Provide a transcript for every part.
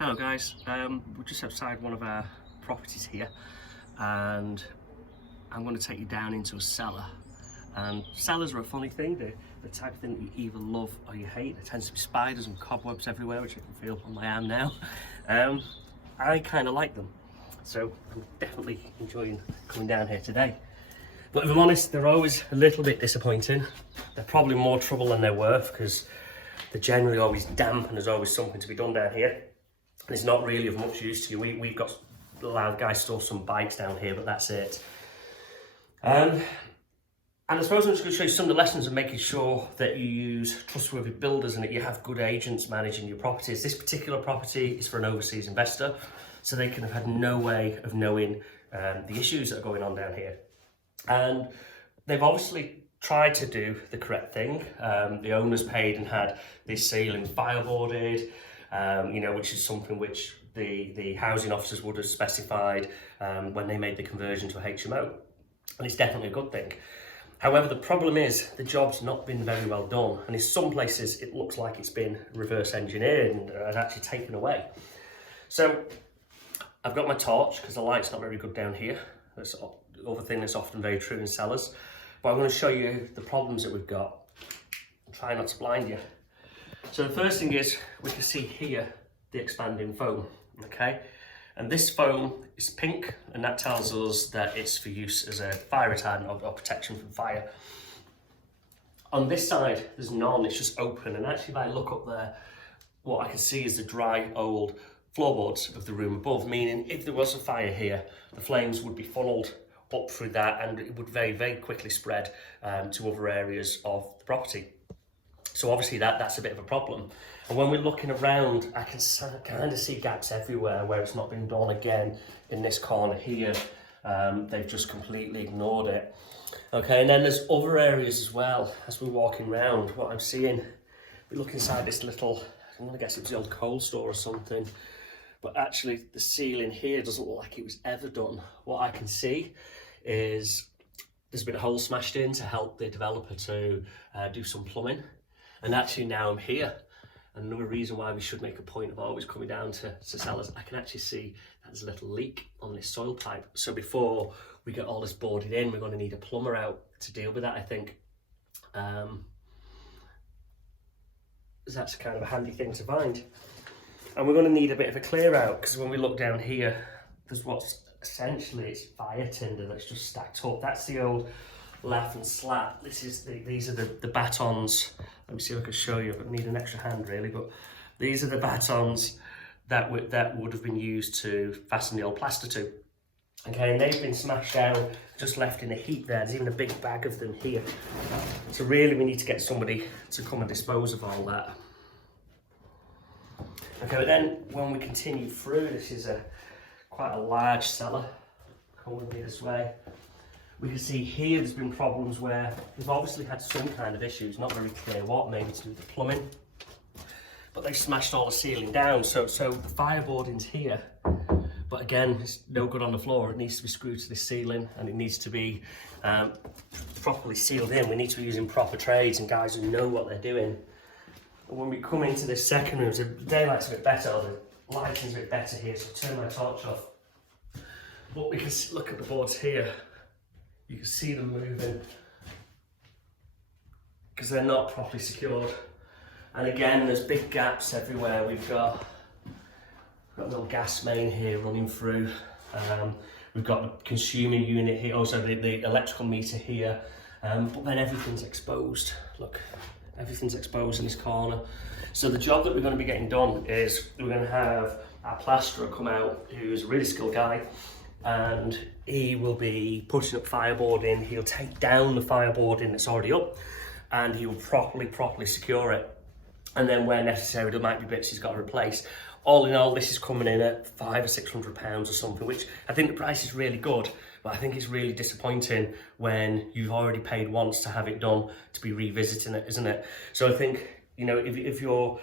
Hello guys, we're just outside one of our properties here and I'm going to take you down into a cellar. And cellars are a funny thing, they're the type of thing that you either love or you hate. There tends to be spiders and cobwebs everywhere, which I can feel on my arm now. I kind of like them, so I'm definitely enjoying coming down here today. But if I'm honest, they're always a little bit disappointing. They're probably more trouble than they're worth because they're generally always damp and there's always something to be done down here. And it's not really of much use to you. We've got a loud guy stole some bikes down here, but that's it. And I suppose I'm just going to show you some of the lessons of making sure that you use trustworthy builders and that you have good agents managing your properties. This particular property is for an overseas investor, so they can have had no way of knowing the issues that are going on down here. And they've obviously tried to do the correct thing. The owners paid and had this ceiling fireboarded, which is something which the housing officers would have specified when they made the conversion to a HMO. And it's definitely a good thing. However, the problem is the job's not been very well done. And in some places, it looks like it's been reverse engineered and actually taken away. So I've got my torch because the light's not very good down here. That's the other thing that's often very true in cellars. But I'm going to show you the problems that we've got. Try not to blind you. So the first thing is we can see here the expanding foam, okay? And this foam is pink, and that tells us that it's for use as a fire retardant or protection from fire. On this side, there's none, it's just open. And actually, if I look up there, what I can see is the dry old floorboards of the room above, meaning if there was a fire here, the flames would be funneled up through that and it would very, very quickly spread to other areas of the property. So obviously that's a bit of a problem. And when we're looking around, I can kind of see gaps everywhere where it's not been done. Again, in this corner here, they've just completely ignored it. Okay, and then there's other areas as well. As we're walking around, what I'm seeing, we look inside this little, I'm gonna guess it was the old coal store or something, but actually the ceiling here doesn't look like it was ever done. What I can see is there's been a hole smashed in to help the developer to do some plumbing. And actually now I'm here. Another reason why we should make a point of always coming down to cellars, I can actually see that there's a little leak on this soil pipe. So before we get all this boarded in, we're going to need a plumber out to deal with that, I think. That's kind of a handy thing to find. And we're going to need a bit of a clear out, because when we look down here, there's what's essentially it's fire tinder that's just stacked up. That's the old lath and slat. These are the batons. Let me see if I can show you. I need an extra hand really, but these are the batons that would have been used to fasten the old plaster to. Okay, and they've been smashed down, just left in a heap there. There's even a big bag of them here. So really we need to get somebody to come and dispose of all that. Okay, but then when we continue through, this is quite a large cellar. Come with me this way. We can see here there's been problems where we've obviously had some kind of issues, not very clear what, maybe to do with the plumbing, but they smashed all the ceiling down. So the fireboarding's here, but again, it's no good on the floor. It needs to be screwed to the ceiling and it needs to be properly sealed in. We need to be using proper trades and guys who know what they're doing. And when we come into this second room, the daylight's a bit better, or the lighting's a bit better here, so I'll turn my torch off. But we can look at the boards here. You can see them moving because they're not properly secured. And again, there's big gaps everywhere. We've got a little gas main here running through. We've got the consumer unit here, also the electrical meter here. But then everything's exposed. Look, everything's exposed in this corner. So the job that we're going to be getting done is we're going to have our plasterer come out, who's a really skilled guy, and he will be putting up fireboarding. He'll take down the fireboarding that's already up and he will properly secure it. And then where necessary, there might be bits he's got to replace. All in all, this is coming in at £500 or £600 or something, which I think the price is really good, but I think it's really disappointing when you've already paid once to have it done to be revisiting it, isn't it? So I think, if you're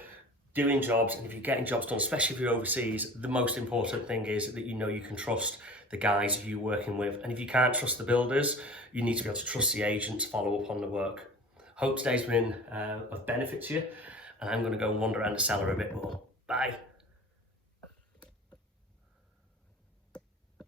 doing jobs and if you're getting jobs done, especially if you're overseas, the most important thing is that you can trust the guys who you're working with. And if you can't trust the builders, you need to be able to trust the agent to follow up on the work. Hope today's been of benefit to you, and I'm going to go and wander around the cellar a bit more. Bye.